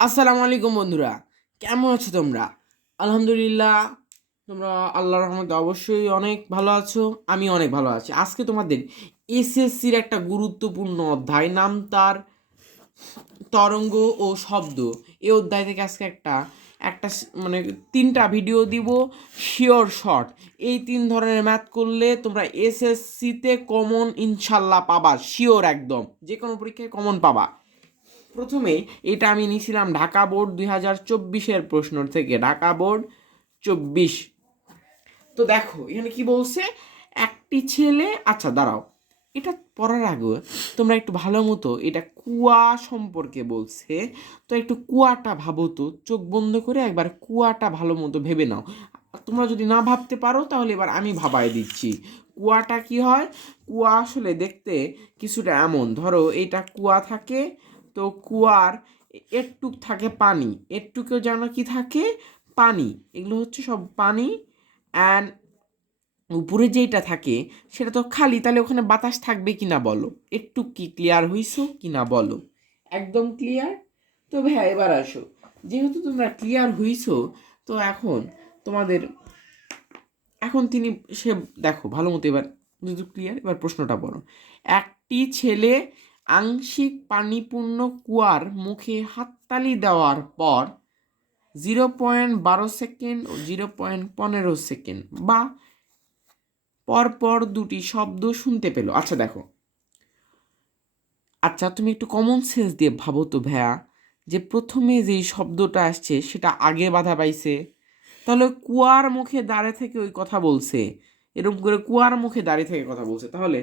আসসালামু আলাইকুম বন্ধুরা, কেমন আছো তোমরা? আলহামদুলিল্লাহ, তোমরা আল্লাহর রহমতে অবশ্যই অনেক ভালো আছো। আমি অনেক ভালো আছি। আজকে তোমাদের এসএসসির একটা গুরুত্বপূর্ণ অধ্যায়, নাম তার তরঙ্গ ও শব্দ। এই অধ্যায় থেকে আজকে একটা একটা মানে তিনটা ভিডিও দিব, শিওর শর্ট। এই তিন ধরনের ম্যাথ করলে তোমরা এসএসসিতে কমন ইনশাল্লাহ পাবা, শিওর একদম, যে কোনো পরীক্ষায় কমন পাবা। প্রথমেই এটা আমি নিয়েছিলাম ঢাকা বোর্ড 2024-এর প্রশ্ন থেকে, ঢাকা বোর্ড 24। তো দেখো এখানে কি বলছে, একটি ছেলে, আচ্ছা দাঁড়াও, এটা পড়ার আগে তোমরা একটু ভালো মতো এটা কুয়া সম্পর্কে বলছে, তো একটু কুয়াটা ভাবো তো, চোখ বন্ধ করে একবার কুয়াটা ভালো মতো ভেবে নাও। তোমরা যদি না ভাবতে পারো তাহলে এবার আমি ভাবায় দিচ্ছি। কুয়াটা কি হয়? কুয়া আসলে দেখতে কিছুটা এমন, ধরো এইটা কুয়া থাকে, তো কুয়ার একটুক থাকে পানি, একটুকেও যেন কি থাকে, পানি। এগুলো হচ্ছে সব পানি। অ্যান্ড উপরে যেটা থাকে সেটা তো খালি, তাহলে ওখানে বাতাস থাকবে কি না বলো? একটু কি ক্লিয়ার হইছো কি না বলো? একদম ক্লিয়ার? তো ভাইয়া এবার আসো, যেহেতু তোমরা ক্লিয়ার হইছো, তো এখন তোমাদের, এখন তিনি সে দেখো ভালো মতো এবার, যদি ক্লিয়ার, এবার প্রশ্নটা বলো। একটি ছেলে আংশিক পানিপূর্ণ কুয়ার মুখে হাততালি দেওয়ার পর 0.12 সেকেন্ড ও 0.15 সেকেন্ড বা পরপর দুটি শব্দ শুনতে পেল। আচ্ছা দেখো, আচ্ছা তুমি একটু কমন সেন্স দিয়ে ভাবো তো ভাইয়া, যে প্রথমে যেই শব্দটা আসছে সেটা আগে বাধা পাইছে, তাহলে কুয়ার মুখে দাঁড়িয়ে থেকে ওই কথা বলছে, এরকম করে কুয়ার মুখে দাঁড়িয়ে থেকে কথা বলছে, তাহলে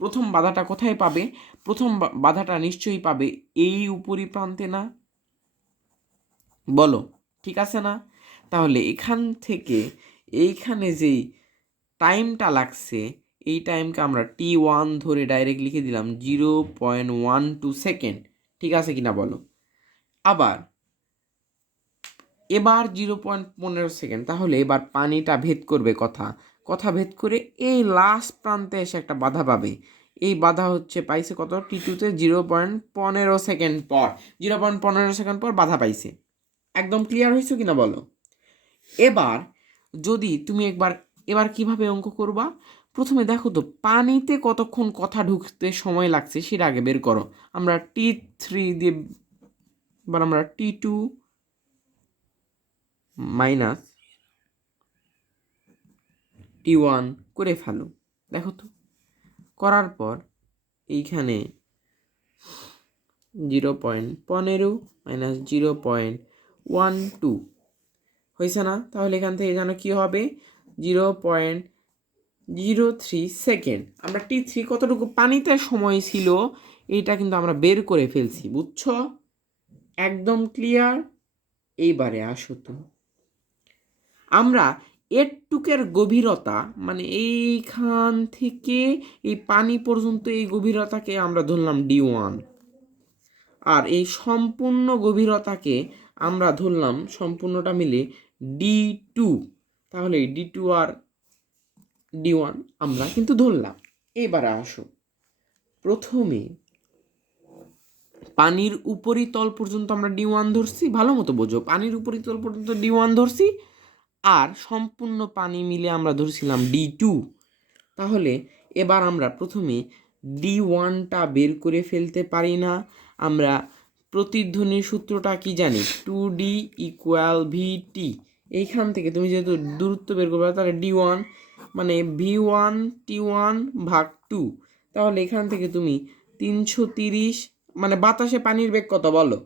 প্রথম বাধাটা কোথায় পাবে? প্রথম বাধাটা নিশ্চয়ই পাবে এই উপরি প্রান্তে, না? বলো, ঠিক আছে না? তাহলে এখান থেকে এইখানে যেই টাইমটা লাগছে, এই টাইমকে আমরা T1 ধরে ডাইরেক্ট লিখে দিলাম 0.12 সেকেন্ড। ঠিক আছে কিনা বলো? আবার এবার 0.15 সেকেন্ড, তাহলে এবার পানিটা ভেদ করবে, কথা কথা ভেদ করে এই লাস্ট প্রান্তে এসে একটা বাধা পাবে। এই বাধা হচ্ছে পাইছে কত, T2-তে 0.15 সেকেন্ড পর, 0.15 সেকেন্ড পর বাধা পাইছে। একদম ক্লিয়ার হয়েছে কিনা বলো? এবার যদি তুমি একবার, এবার কিভাবে অঙ্ক করবা? প্রথমে দেখো তো পানিতে কতক্ষণ কথা ঢুকতে সময় লাগছে সেটা আগে বের করো। আমরা T3 দিয়ে, এবার আমরা T2 মাইনাস T1 করে ফেলো। দেখো তো, করার পর এইখানে 0.15 মাইনাস 0.12 হয়েছে না? তাহলে এখান থেকে যেন কি হবে, 0.03 সেকেন্ড। আমরা T3 কতটুকু পানিতে সময় ছিল এইটা কিন্তু আমরা বের করে ফেলছি, বুঝছো? একদম ক্লিয়ার? এইবারে আসো তো, আমরা এটুকের গভীরতা, মানে এইখান থেকে এই পানি পর্যন্ত এই গভীরতাকে আমরা ধরলাম D1, আর এই সম্পূর্ণ গভীরতাকে আমরা ধরলাম সম্পূর্ণটা মিলে D2। তাহলে D2 আর D1 আমরা কিন্তু ধরলাম। এবারে আসো, প্রথমে পানির উপরিতল পর্যন্ত আমরা D1 ধরছি, ভালো মতো বোঝো, পানির উপরিতল পর্যন্ত D1 ধরছি, আর সম্পূর্ণ পানি মিলে আমরা ধরছিলাম D2। তাহলে এবার আমরা প্রথমে D1টা বের করে ফেলতে পারি না? আমরা প্রতিধ্বনির সূত্রটা কি জানি, 2D = VT। এইখান থেকে তুমি যেহেতু দূরত্ব বের করবে, তাহলে D1 মানে V1T1/2। তাহলে এখান থেকে তুমি 330, মানে বাতাসে পানির বেগ কত বলো?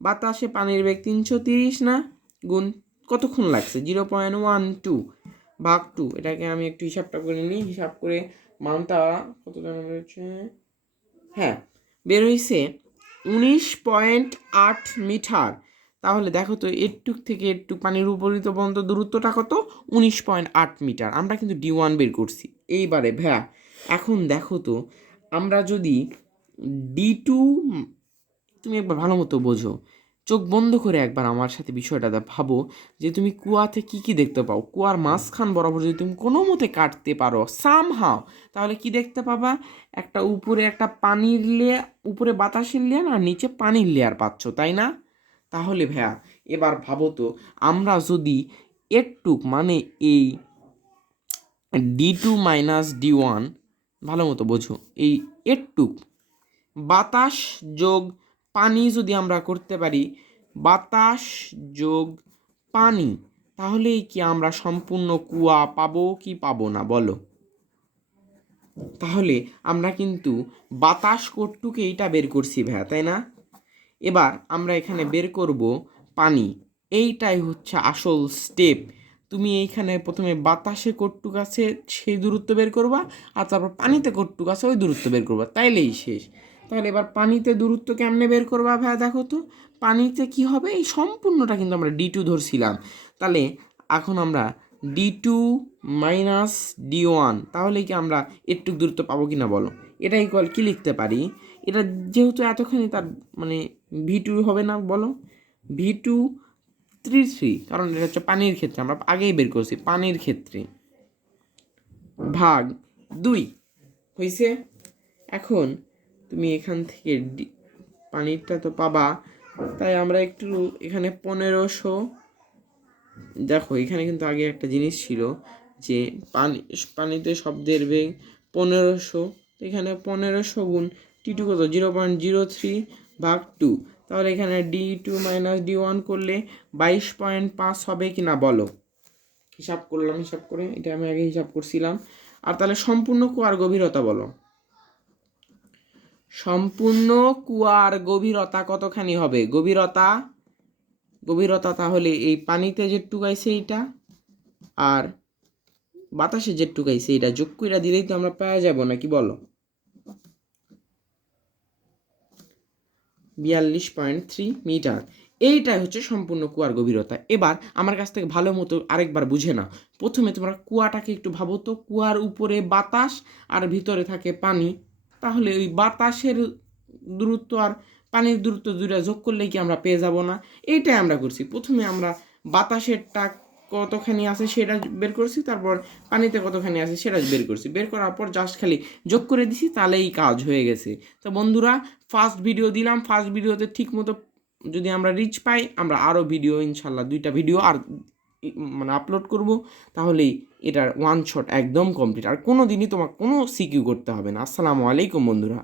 বাতাসে পানির বেগ 330 না? গুণ কতক্ষণ লাগছে, 0.12/2। এটাকে আমি একটু হিসাবটা করে নিই, হিসাব করে মানটা কত জানা রয়েছে, হ্যাঁ বের হয়েছে 19.8 মিটার। তাহলে দেখো তো এটুক থেকে একটু পানির উপরিত পর্যন্ত দূরত্বটা কত, 19.8 মিটার। আমরা কিন্তু D1 বের করছি। এইবারে ভাইয়া এখন দেখো তো, আমরা যদি D2, তুমি একবার ভালো মতো বোঝো, চোখ বন্ধ করে একবার আমার সাথে বিষয়টা ভাবো, যে তুমি কুয়াতে কি কি দেখতে পাও? কুয়ার মাঝখান বরাবর যদি তুমি কোনো মতে কাটতে পারো সামহাও, তাহলে কি দেখতে পাবা? একটা উপরে একটা পানির লেয়ার, উপরে বাতাসের লেয়ার আর নিচে পানির লেয়ার পাচ্ছ, তাই না? তাহলে ভাইয়া এবার ভাবো তো, আমরা যদি একটু মানে এই D2 - D1, ভালো মতো বোঝো, এই একটু বাতাস যোগ পানি যদি আমরা করতে পারি, বাতাস যোগ পানি, তাহলেই কি আমরা সম্পূর্ণ কুয়া পাবো কি পাবো না বলো? তাহলে আমরা কিন্তু বাতাস কটুকে এইটা বের করছি ভাইয়া, তাই না? এবার আমরা এখানে বের করব পানি। এইটাই হচ্ছে আসল স্টেপ। তুমি এইখানে প্রথমে বাতাসে কটুক আছে সেই দূরত্ব বের করবা, আর তারপর পানিতে কটুক আছে ওই দূরত্ব বের করবা, তাইলেই শেষ। তাহলে এবার পানিতে দূরত্ব কেমনে বের করবা ভাইয়া দেখো তো। পানিতে কি হবে, এই সম্পূর্ণটা কিন্তু আমরা D2 ধরছিলাম। তাহলে এখন আমরা D2 - D1, তাহলে কি আমরা একটু দূরত্ব পাবো কি না বলো? এটা ইকুয়াল কি লিখতে পারি? এটা যেহেতু এতখানি, তার মানে V2 হবে না বলো? V2 3, কারণ এটা হচ্ছে পানির ক্ষেত্রে, আমরা আগেই বের করছি পানির ক্ষেত্রে, ভাগ 2 হয়েছে। এখন তুমি এখান থেকে পানিরটা তো পাবা, তাই আমরা একটু এখানে 1500, দেখো এখানে কিন্তু আগে একটা জিনিস ছিল যে পানিতে শব্দের বেগ 1500, এখানে 1500 গুণ T2 কত 0.03/2, তাহলে এখানে D2 - D1 করলে 22.5 হবে কি না বলো? হিসাব করলাম, হিসাব করে এটা আমি আগে হিসাব করছিলাম। আর তাহলে সম্পূর্ণ কুয়ার গভীরতা বলো। সম্পূর্ণ কুয়ার গভীরতা কতখানি হবে? গভীরতা তাহলে এই পানিতে যেটুকু আইছে এইটা আর বাতাসে যেটুকু আইছে এইটা যোগ কইরা দিলেই তো আমরা পাওয়া যাব নাকি বলো? 42.3 মিটার। এইটাই হচ্ছে সম্পূর্ণ কুয়ার গভীরতা। এবার আমার কাছ থেকে ভালো মতো আরেকবার বুঝে নাও। প্রথমে তোমরা কুয়াটাকে একটু ভাবো তো, কুয়ার উপরে বাতাস আর ভিতরে থাকে পানি, তাহলে ওই বাতাসের দূরত্ব আর পানির দূরত্ব দুইটা যোগ করলেই কি আমরা পেয়ে যাব না? এইটাই আমরা করছি। প্রথমে আমরা বাতাসেরটা কতখানি আছে সেটা বের করছি, তারপর পানিতে কতখানি আছে সেটা বের করছি, বের করার পর জাস্ট খালি যোগ করে দিছি, তাহলেই কাজ হয়ে গেছে। তো বন্ধুরা, ফার্স্ট ভিডিও দিলাম, ফার্স্ট ভিডিওতে ঠিক মতো যদি আমরা রিচ পাই, আমরা আরও ভিডিও ইনশাল্লাহ 2টা ভিডিও আর মানে আপলোড করব, তাহলেই এটার ওয়ান শট একদম কমপ্লিট, আর কোনো দিনই তোমার কোনো সিকিউ করতে হবে না। আসসালামু আলাইকুম বন্ধুরা।